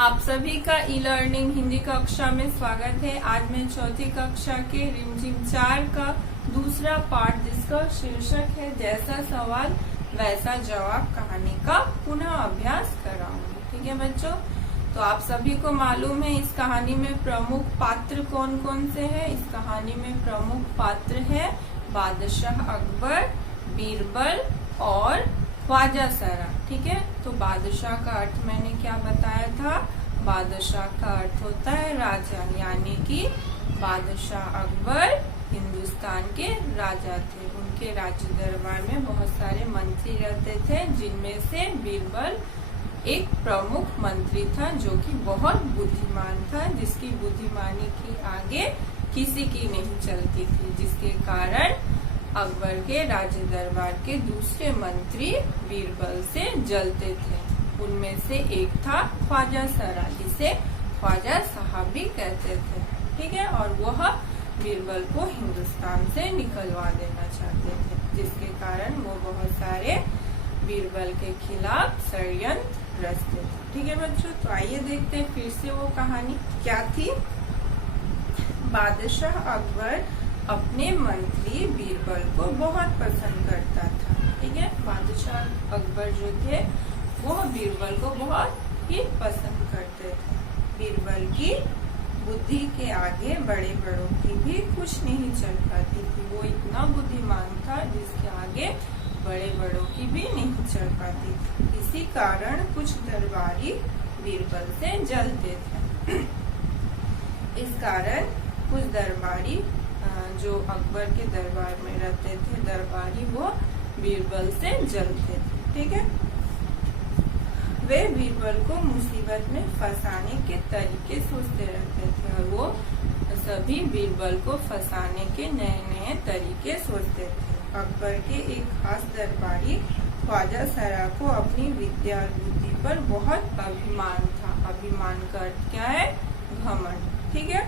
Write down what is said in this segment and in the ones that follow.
आप सभी का ई लर्निंग हिंदी कक्षा में स्वागत है। आज मैं चौथी कक्षा के रिमझिम 4 का दूसरा पार्ट जिसका शीर्षक है जैसा सवाल वैसा जवाब कहानी का पुनः अभ्यास कराऊंगी। ठीक है बच्चों, तो आप सभी को मालूम है इस कहानी में प्रमुख पात्र कौन कौन से हैं। इस कहानी में प्रमुख पात्र है बादशाह अकबर, बीरबल और ख्वाजा सरा। ठीक है, तो बादशाह का अर्थ मैंने क्या बताया था। बादशाह का अर्थ होता है राजा, यानी कि बादशाह अकबर हिंदुस्तान के राजा थे। उनके राज्य दरबार में बहुत सारे मंत्री रहते थे, जिनमें से बीरबल एक प्रमुख मंत्री था जो कि बहुत बुद्धिमान था, जिसकी बुद्धिमानी की आगे किसी की नहीं चलती थी, जिसके कारण अकबर के राज्य दरबार के दूसरे मंत्री बीरबल से जलते थे। उनमें से एक था ख्वाजा सरा, जिसे ख्वाजा साहब भी कहते थे। ठीक है, और वह बीरबल को हिंदुस्तान से निकलवा देना चाहते थे, जिसके कारण वो बहुत सारे बीरबल के खिलाफ षड्यंत्र रचते थे। ठीक है बच्चों, तो आइए देखते हैं फिर से वो कहानी क्या थी। बादशाह अकबर अपने मंत्री बीरबल को बहुत पसंद करता था। ठीक है, बादशाह अकबर जो थे वो बीरबल को बहुत ही पसंद करते थे। बीरबल की बुद्धि के आगे बड़े बड़ों की भी कुछ नहीं चल पाती थी। वो इतना बुद्धिमान था जिसके आगे बड़े बड़ों की भी नहीं चल पाती थी। इसी कारण कुछ दरबारी बीरबल से जलते थे। इस कारण कुछ दरबारी जो अकबर के दरबार में रहते थे दरबारी, वो बीरबल से जलते थे। ठीक है, वे बीरबल को मुसीबत में फंसाने के तरीके सोचते रहते थे और वो सभी बीरबल को फंसाने के नए नए तरीके सोचते थे। अकबर के एक खास दरबारी ख्वाजा सरा को अपनी विद्या और बुद्धि पर बहुत अभिमान था। अभिमान का अर्थ क्या है? घमंड। ठीक है,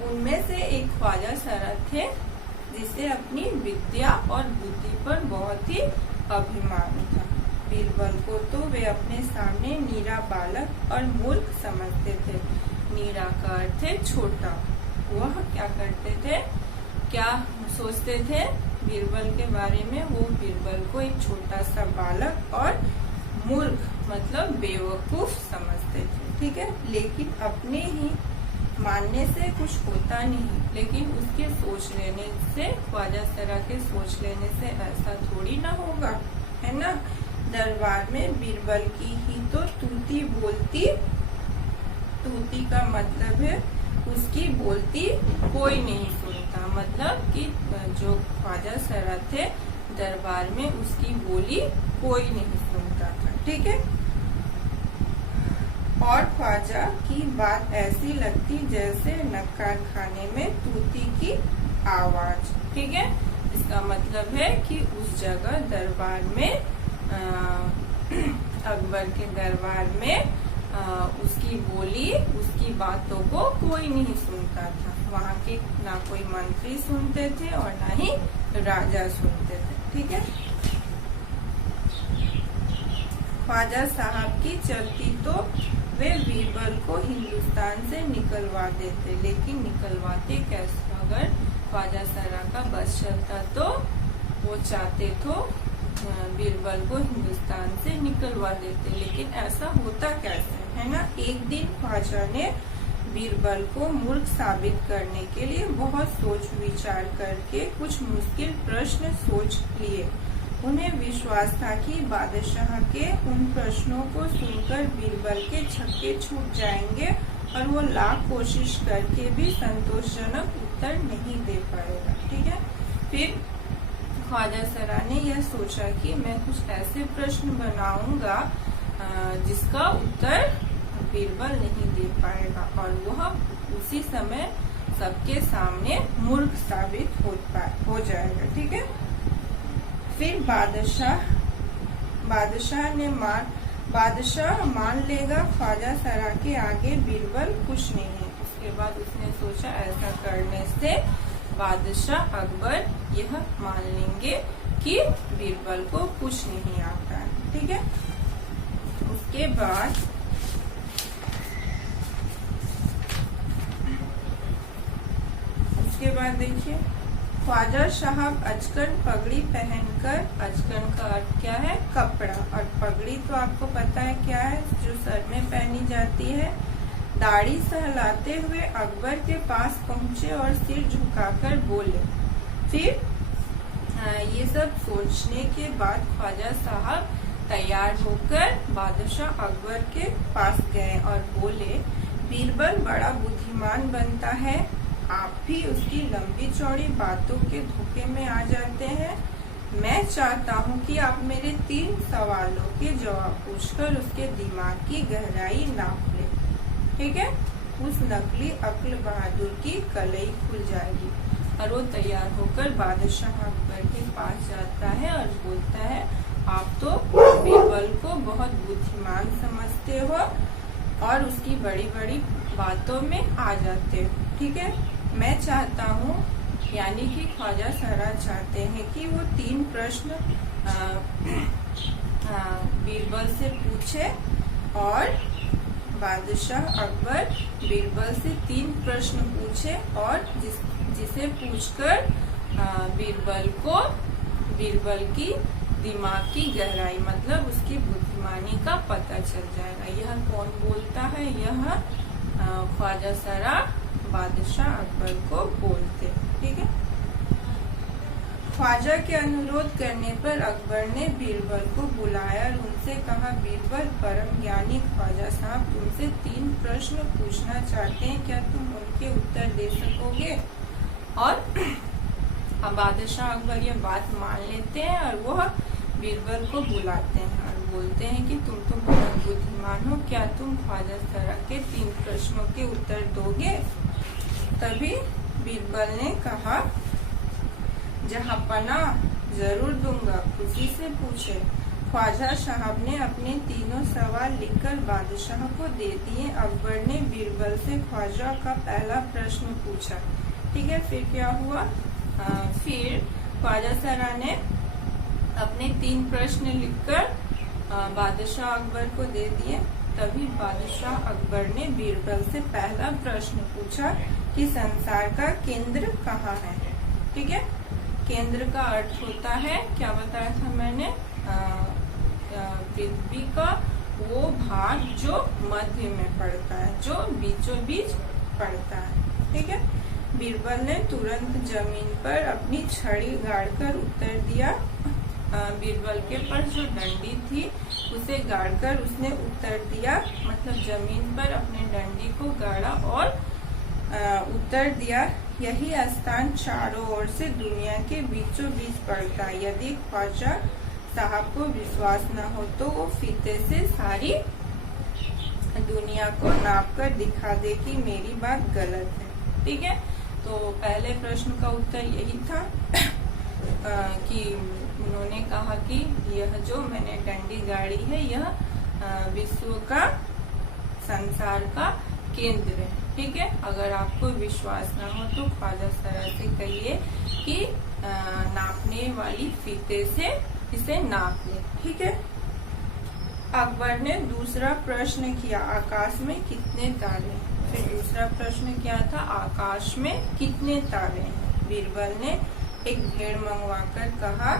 उनमें से एक ख्वाजा सरा थे जिसे अपनी विद्या और बुद्धि पर बहुत ही अभिमान था। बीरबल को तो वे अपने सामने नीरा बालक और मूर्ख समझते थे। नीरा का अर्थ है छोटा। वह क्या करते थे, क्या सोचते थे बीरबल के बारे में? वो बीरबल को एक छोटा सा बालक और मूर्ख मतलब बेवकूफ समझते थे। ठीक है, लेकिन अपने ही मानने से कुछ होता नहीं, लेकिन उसके सोच लेने से, ख्वाजा सरा के सोच लेने से ऐसा थोड़ी ना होगा, है ना। दरबार में बीरबल की ही तो तूती बोलती। तूती का मतलब है उसकी बोलती कोई नहीं सुनता, मतलब कि जो ख्वाजा सरा थे दरबार में उसकी बोली कोई नहीं सुनता था। ठीक है, और ख्वाजा की बात ऐसी लगती जैसे नक्कार खाने में तूती की आवाज। ठीक है, इसका मतलब है कि उस जगह दरबार में अकबर के दरबार में उसकी बोली, उसकी बातों को कोई नहीं सुनता था। वहाँ के ना कोई मंत्री सुनते थे और ना ही राजा सुनते थे। ठीक है, ख्वाजा साहब की चलती तो वे बीरबल को हिंदुस्तान से निकलवा देते, लेकिन निकलवाते कैसे? अगर ख्वाजा सरा का बस चलता तो वो चाहते तो बीरबल को हिंदुस्तान से निकलवा देते, लेकिन ऐसा होता कैसे, है ना। एक दिन ख्वाजा ने बीरबल को मूर्ख साबित करने के लिए बहुत सोच विचार करके कुछ मुश्किल प्रश्न सोच लिए। उन्हें विश्वास था कि बादशाह के उन प्रश्नों को सुनकर बीरबल के छक्के छूट जाएंगे और वो लाख कोशिश करके भी संतोषजनक उत्तर नहीं दे पाएगा। ठीक है, फिर ख्वाजा सरा ने यह सोचा कि मैं कुछ ऐसे प्रश्न बनाऊंगा जिसका उत्तर बीरबल नहीं दे पाएगा और वह उसी समय सबके सामने मूर्ख साबित हो जाएगा। ठीक है, फिर बादशाह मान लेगा ख्वाजा सरा के आगे बीरबल कुछ नहीं है। उसके बाद उसने सोचा ऐसा करने से बादशाह अकबर यह मान लेंगे कि बीरबल को कुछ नहीं आता है। ठीक है, उसके बाद उसके बाद देखिए, ख्वाजा साहब अचकन पगड़ी पहनकर, अचकन का अर्थ क्या है, कपड़ा, और पगड़ी तो आपको पता है क्या है, जो सर में पहनी जाती है। दाढ़ी सहलाते हुए अकबर के पास पहुंचे और सिर झुकाकर बोले। फिर ये सब सोचने के बाद ख्वाजा साहब तैयार होकर बादशाह अकबर के पास गए और बोले, बीरबल बड़ा बुद्धिमान बनता है, आप भी उसकी लंबी चौड़ी बातों के धोखे में आ जाते हैं। मैं चाहता हूँ कि आप मेरे 3 सवालों के जवाब पूछकर उसके दिमाग की गहराई नाप लें। ठीक है, उस नकली अक्ल बहादुर की कलई खुल जाएगी। और वो तैयार होकर बादशाह अकबर के पास जाता है और बोलता है, आप तो बीरबल को बहुत बुद्धिमान समझते हो और उसकी बड़ी बड़ी बातों में आ जाते हो। ठीक है, मैं चाहता हूँ, यानी कि ख्वाजा सरा चाहते हैं कि वो 3 प्रश्न बीरबल से पूछे और बादशाह अकबर बीरबल से 3 प्रश्न पूछे और जिसे पूछकर बीरबल की दिमाग की गहराई, मतलब उसकी बुद्धिमानी का पता चल जाएगा। यह कौन बोलता है, यह ख्वाजा सरा बादशाह अकबर को बोलते। ठीक है, ख्वाजा के अनुरोध करने पर अकबर ने बीरबल को बुलाया और उनसे कहा, बीरबल परम ज्ञानी ख्वाजा साहब तुमसे 3 प्रश्न पूछना चाहते हैं, क्या तुम उनके उत्तर दे सकोगे? और बादशाह अकबर ये बात मान लेते हैं और वो बीरबल को बुलाते हैं और बोलते हैं कि तुम तो बहुत बुद्धिमान हो, क्या तुम ख्वाजा सरा के 3 प्रश्नों के उत्तर दोगे? तभी बीरबल ने कहा, जहांपना जरूर दूंगा, खुशी से पूछे। ख्वाजा साहब ने अपने 3 सवाल लिखकर बादशाह को दे दिए। अकबर ने बीरबल से ख्वाजा का पहला प्रश्न पूछा। ठीक है, फिर क्या हुआ, फिर ख्वाजा सरा ने अपने 3 प्रश्न लिखकर बादशाह अकबर को दे दिए। तभी बादशाह अकबर ने बीरबल से पहला प्रश्न पूछा कि संसार का केंद्र कहाँ है। ठीक है, केंद्र का अर्थ होता है, क्या बताया था मैंने, पृथ्वी का वो भाग जो मध्य में पड़ता है, जो बीचों बीच पड़ता है। ठीक है, बीरबल ने तुरंत जमीन पर अपनी छड़ी गाड़कर उत्तर दिया। बीरबल के पास जो डंडी थी उसे गाड़कर उसने उत्तर दिया, मतलब जमीन पर अपने डंडी को गाड़ा और उत्तर दिया, यही स्थान चारों ओर से दुनिया के बीचों बीच पड़ता है। यदि ख्वाजा साहब को विश्वास न हो तो वो फीते से सारी दुनिया को नाप कर दिखा दे कि मेरी बात गलत है। ठीक है, तो पहले प्रश्न का उत्तर यही था कि उन्होंने कहा कि यह जो मैंने डंडी गाड़ी है यह विश्व का, संसार का केंद्र है। ठीक है, अगर आपको विश्वास न हो तो ख्वाजा सरा से कहिए कि नापने वाली फीते से इसे नाप ले। ठीक है, अकबर ने दूसरा प्रश्न किया, आकाश में कितने तारे हैं? फिर दूसरा प्रश्न क्या था, आकाश में कितने तारे हैं? बीरबल ने एक भेड़ मंगवाकर कहा।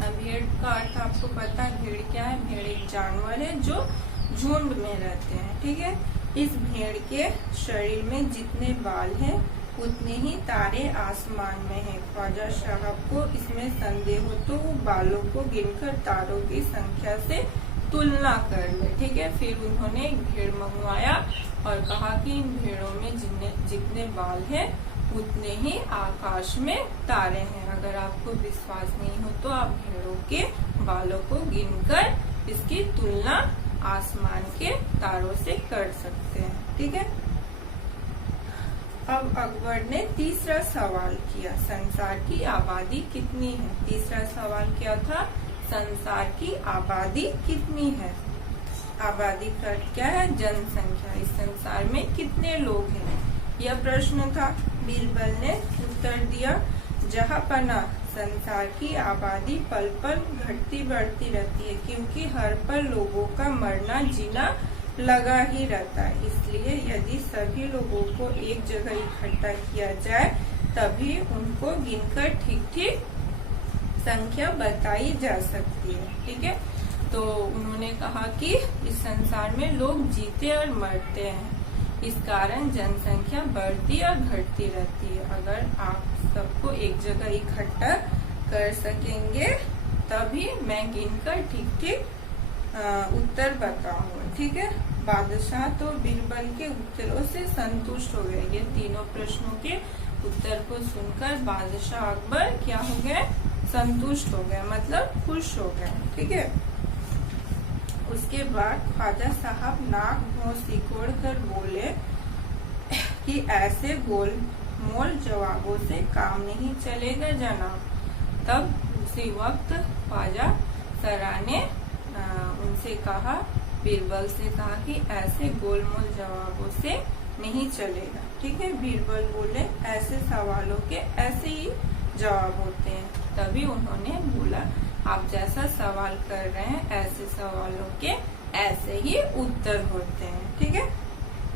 भेड़ का अर्थ आपको पता है, भेड़ क्या है, भेड़ एक जानवर है जो झुंड में रहते हैं। ठीक है, इस भेड़ के शरीर में जितने बाल हैं उतने ही तारे आसमान में हैं। ख्वाजा साहब को इसमें संदेह हो तो वो बालों को गिनकर तारों की संख्या से तुलना कर ले। ठीक है, फिर उन्होंने एक भेड़ मंगवाया और कहा कि इन भेड़ों में जितने बाल हैं उतने ही आकाश में तारे हैं। अगर आपको विश्वास नहीं हो तो आप भेड़ों के बालों को गिनकर इसकी तुलना आसमान के तारों से कर सकते हैं। ठीक है, अब अकबर ने तीसरा सवाल किया, संसार की आबादी कितनी है? तीसरा सवाल क्या था, संसार की आबादी कितनी है? आबादी का अर्थ क्या है, जनसंख्या। इस संसार में कितने लोग हैं, यह प्रश्न था। बीरबल ने उत्तर दिया, जहांपना संसार की आबादी पल पल घटती बढ़ती रहती है, क्योंकि हर पल लोगों का मरना जीना लगा ही रहता है। इसलिए यदि सभी लोगों को एक जगह इकट्ठा किया जाए तभी उनको गिनकर ठीक ठीक संख्या बताई जा सकती है। ठीक है, तो उन्होंने कहा कि इस संसार में लोग जीते और मरते हैं, इस कारण जनसंख्या बढ़ती और घटती रहती है। अगर आप सबको एक जगह इकट्ठा कर सकेंगे तभी मैं गिनकर ठीक ठीक उत्तर बताऊंगा। ठीक है, बादशाह तो बीरबल के उत्तरों से संतुष्ट हो गए। ये तीनों प्रश्नों के उत्तर को सुनकर बादशाह अकबर क्या हो गए, संतुष्ट हो गए, मतलब खुश हो गए। ठीक है, उसके बाद ख्वाजा साहब नाक मुंह सिकोड़ कर बोले कि ऐसे गोलमोल जवाबों से काम नहीं चलेगा जनाब। तब उसी वक्त ख्वाजा सरा ने उनसे कहा, बीरबल से कहा कि ऐसे गोलमोल जवाबों से नहीं चलेगा। ठीक है, बीरबल बोले ऐसे सवालों के ऐसे ही जवाब होते हैं। तभी उन्होंने बोला आप जैसा सवाल कर रहे हैं ऐसे सवालों के ऐसे ही उत्तर होते हैं। ठीक है,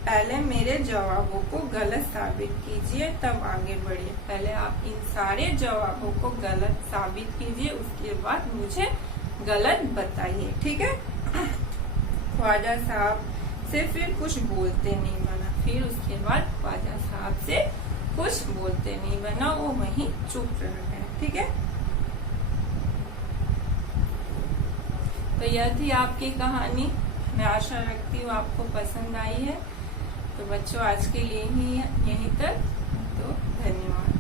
पहले मेरे जवाबों को गलत साबित कीजिए तब आगे बढ़िए। पहले आप इन सारे जवाबों को गलत साबित कीजिए, उसके बाद मुझे गलत बताइए। ठीक है, ख्वाजा साहब से फिर कुछ बोलते नहीं बना। फिर उसके बाद ख्वाजा साहब से कुछ बोलते नहीं बना, वो वहीं चुप रह गए। ठीक है, तो यह थी आपकी कहानी। मैं आशा रखती हूँ आपको पसंद आई है। तो बच्चों आज के लिए ही यहीं तक, तो धन्यवाद।